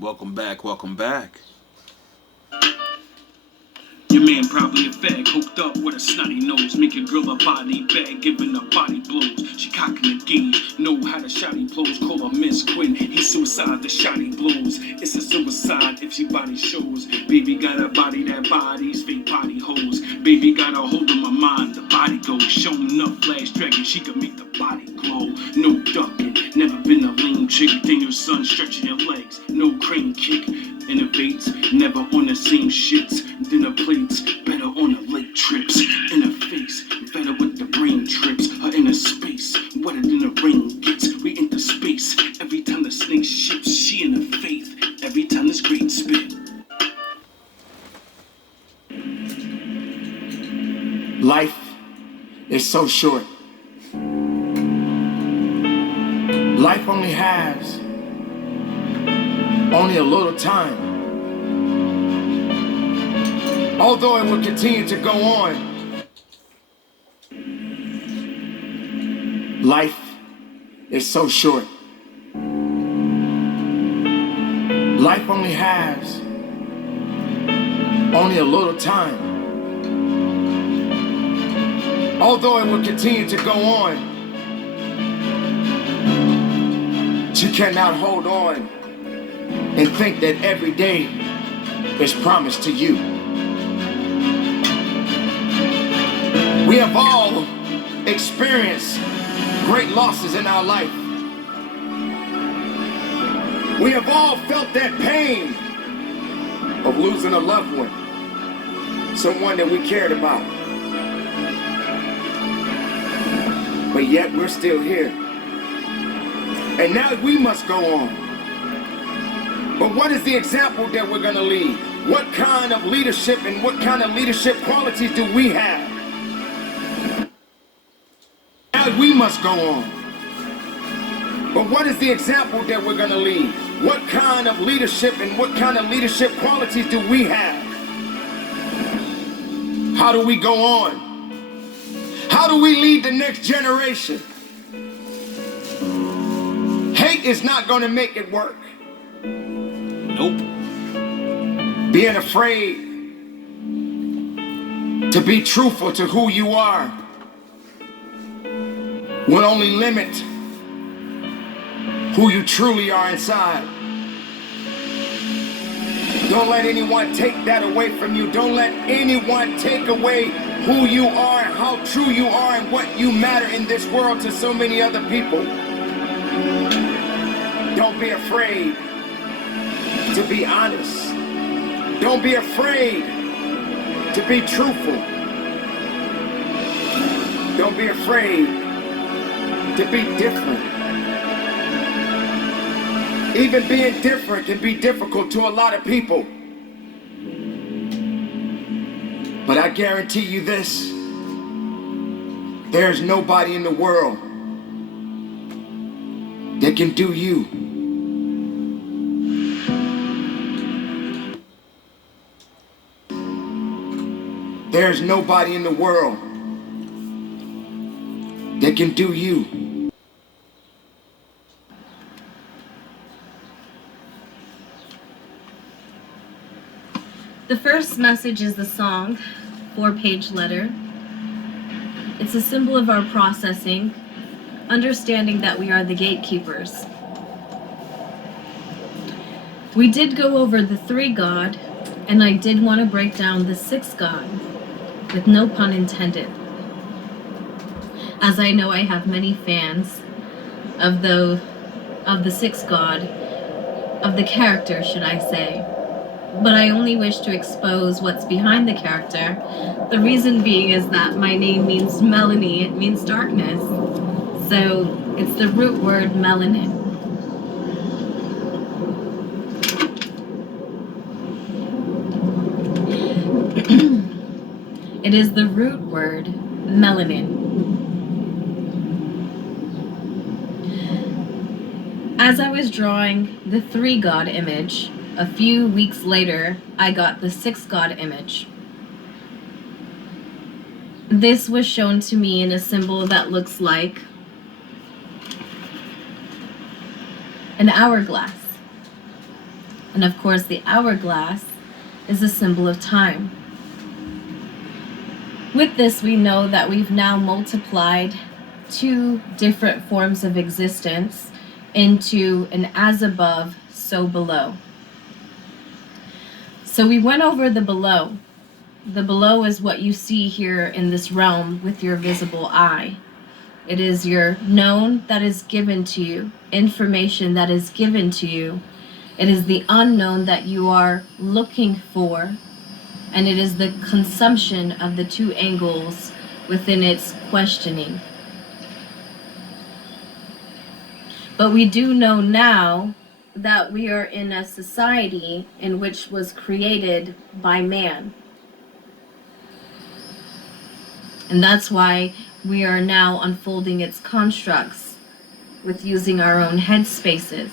Welcome back, welcome back. Your man probably a fag, hooked up with a snotty nose. Make your girl a body bag, giving her body blows. She cocking the gauge, know how to shotty blows. Call her Miss Quinn, he suicide, the shotty blows. It's a suicide if she body shows. Baby got a body that bodies, fake body hoes. Baby got a hold of my mind, the body goes. Showing up, flash dragon, she can make the body glow. No ducking, never been a lean chick. Then your son stretching your legs, no crane kick. Innovates, never on the same shits. Dinner plates, better on the late trips. In her face, better with the brain trips. Her inner space, wetter than the rain gets. We enter space, every time the snake ships. She in her faith, every time this great spit. Life is so short. Life only has only a little time. Although it will continue to go on, life is so short. Life only has only a little time. Although it will continue to go on, you cannot hold on and think that every day is promised to you. We have all experienced great losses in our life. We have all felt that pain of losing a loved one, someone that we cared about. But yet we're still here. And now we must go on. But what is the example that we're gonna lead? What kind of leadership and what kind of leadership qualities do we have? Now we must go on. But what is the example that we're gonna lead? What kind of leadership and what kind of leadership qualities do we have? How do we go on? How do we lead the next generation? Hate is not gonna make it work. Nope. Being afraid to be truthful to who you are will only limit who you truly are inside. Don't let anyone take that away from you. Don't let anyone take away who you are, how true you are, and what you matter in this world to so many other people. Don't be afraid to be honest. Don't be afraid to be truthful. Don't be afraid to be different. Even being different can be difficult to a lot of people. But I guarantee you this, there's nobody in the world that can do you. There's nobody in the world that can do you. The first message is the song, 4-page letter. It's a symbol of our processing, understanding that we are the gatekeepers. We did go over the 3 God, and I did want to break down the 6 God, with no pun intended. As I know I have many fans of the 6 God, of the character, should I say. But I only wish to expose what's behind the character. The reason being is that my name means Melanie, it means darkness. So it's the root word melanin. It is the root word melanin. As I was drawing the 3 God image, a few weeks later, I got the 6 God image. This was shown to me in a symbol that looks like an hourglass. And of course, the hourglass is a symbol of time. With this, we know that we've now multiplied two different forms of existence into an as above, so below. So we went over the below. The below is what you see here in this realm with your visible eye. It is your known that is given to you, information that is given to you. It is the unknown that you are looking for, and it is the consumption of the two angles within its questioning. But we do know now that we are in a society in which was created by man. And that's why we are now unfolding its constructs with using our own head spaces.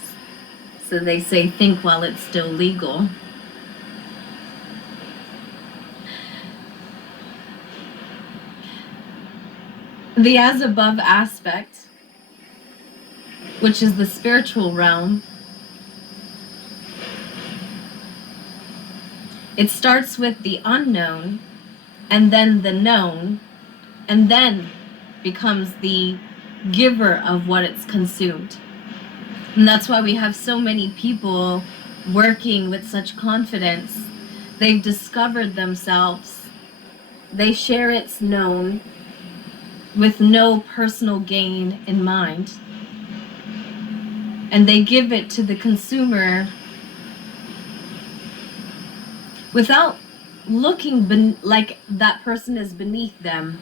So they say, think while it's still legal. The as above aspect, which is the spiritual realm, it starts with the unknown, and then the known, and then becomes the giver of what it's consumed. And that's why we have so many people working with such confidence. They've discovered themselves. They share its known with no personal gain in mind. And they give it to the consumer without looking like that person is beneath them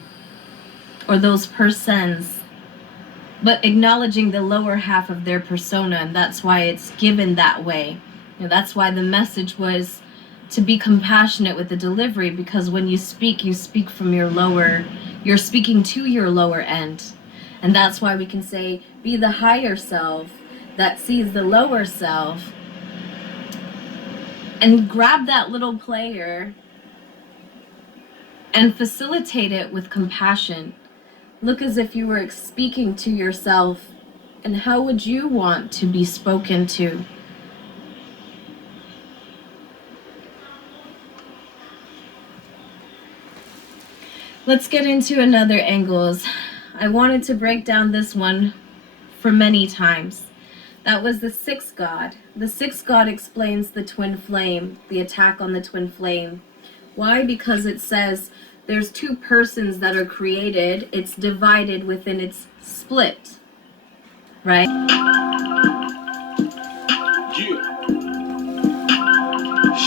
or those persons, but acknowledging the lower half of their persona. And that's why it's given that way. You know, that's why the message was to be compassionate with the delivery, because when you speak from your lower, you're speaking to your lower end. And that's why we can say, be the higher self that sees the lower self, and grab that little player and facilitate it with compassion. Look as if you were speaking to yourself, and how would you want to be spoken to? Let's get into another angles. I wanted to break down this one for many times. That was the sixth god. The sixth god explains the twin flame, the attack on the twin flame. Why? Because it says there's two persons that are created. It's divided within its split, right? Yeah.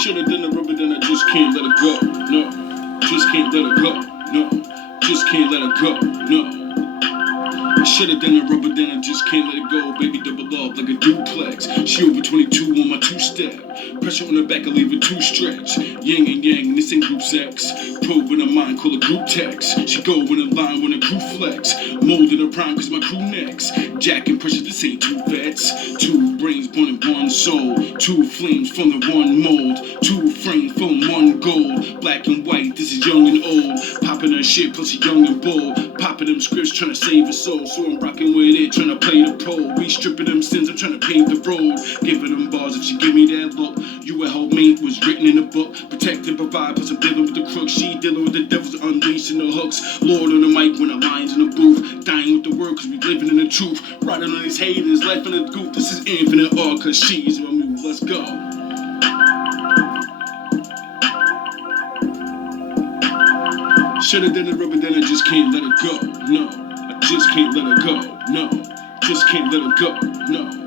Shoulda done the rubber, then I just can't let it go. No, just can't let it go. No, just can't let it go. No. I shoulda done the rubber, then I just can't let it go. Baby double up like a duplex. She over 22 on my two-step. Pressure on her back, I leave it two stretch. Yin and yang, this ain't group sex. Probe in her mind, call it group text. She go in a line when a crew flex. Molding her prime cause my crew next. Jack and pressure, this ain't two vets. Two brains, one and one soul. Two flames from the one mold. Two frames from one gold. Black and white, this is young and old. Popping her shit, plus she young and bold. Popping them scripts, trying to save her soul. So I'm rocking with it, trying to play the pro. We stripping them sins, I'm trying to pave the road. Giving them bars if she give me that look. You a helpmate was written in the book. Protect and provide, plus I'm dealing with the crooks. She dealing with the devils, unleashing the hooks. Lord on the mic when the lions in the booth. Dying with the word, cause we living in the truth. Riding on his haters, life in the goof. This is infinite art, cause she's my move. Let's go. Shoulda done it rubber, then I just can't let it go. No, I just can't let it go. No, just can't let it go. No.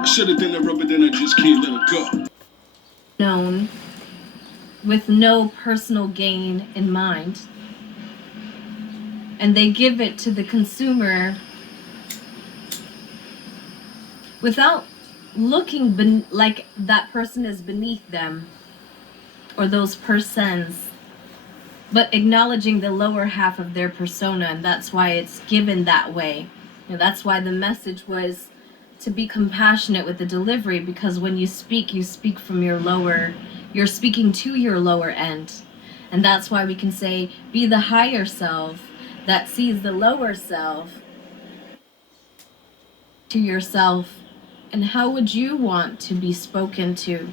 I shoulda done it rubber, then I just can't let it go. Known with no personal gain in mind. And they give it to the consumer without looking like that person is beneath them or those persons, but acknowledging the lower half of their persona. And that's why it's given that way. You know, that's why the message was to be compassionate with the delivery, because when you speak from your lower, you're speaking to your lower end. And that's why we can say, be the higher self that sees the lower self to yourself And how would you want to be spoken to?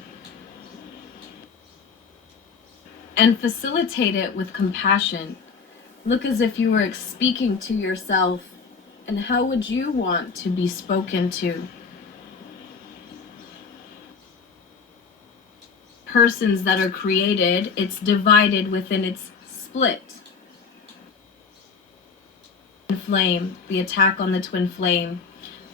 And facilitate it with compassion. Look as if you were speaking to yourself. And how would you want to be spoken to? Persons that are created, it's divided within its split. Flame, the attack on the twin flame.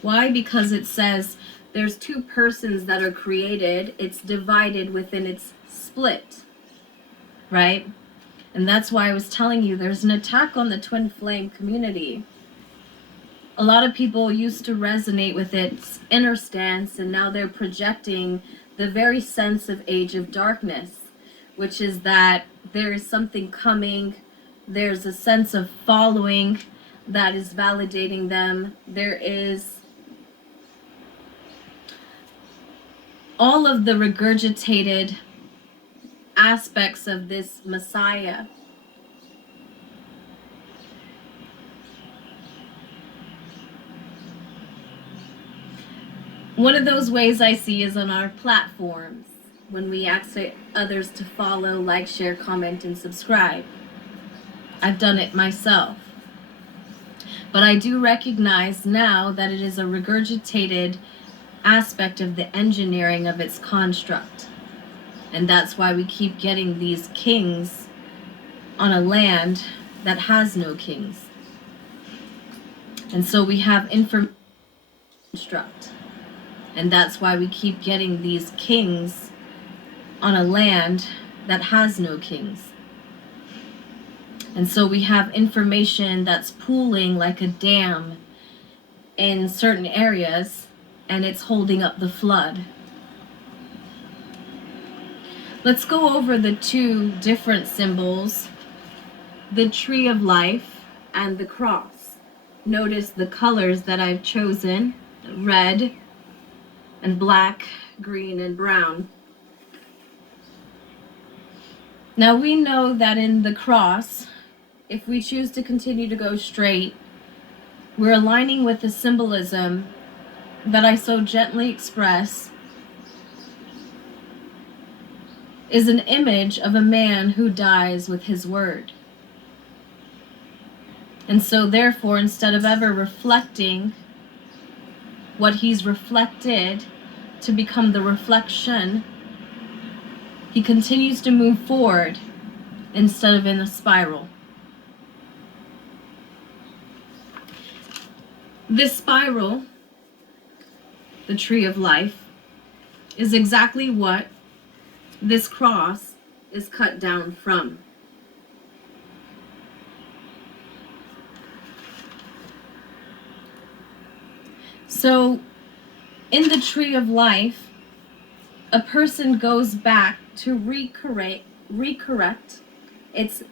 Why? Because it says there's two persons that are created, it's divided within its split, right? And that's why I was telling you there's an attack on the twin flame community. A lot of people used to resonate with its inner stance, and now they're projecting the very sense of age of darkness, which is that there is something coming, there's a sense of following that is validating them. There is all of the regurgitated aspects of this Messiah. One of those ways I see is on our platforms, when we ask others to follow, like, share, comment, and subscribe. I've done it myself. But I do recognize now that it is a regurgitated aspect of the engineering of its construct. And that's why we keep getting these kings on a land that has no kings. And so we have information construct. And that's why we keep getting these kings on a land that has no kings. And so we have information that's pooling like a dam in certain areas, and it's holding up the flood. Let's go over the two different symbols, the tree of life and the cross. Notice the colors that I've chosen, red and black, green and brown. Now we know that in the cross, if we choose to continue to go straight, we're aligning with the symbolism that I so gently express is an image of a man who dies with his word. And so therefore, instead of ever reflecting what he's reflected to become the reflection, he continues to move forward instead of in a spiral. This spiral, the tree of life, is exactly what this cross is cut down from. So, in the tree of life, a person goes back to recorrect its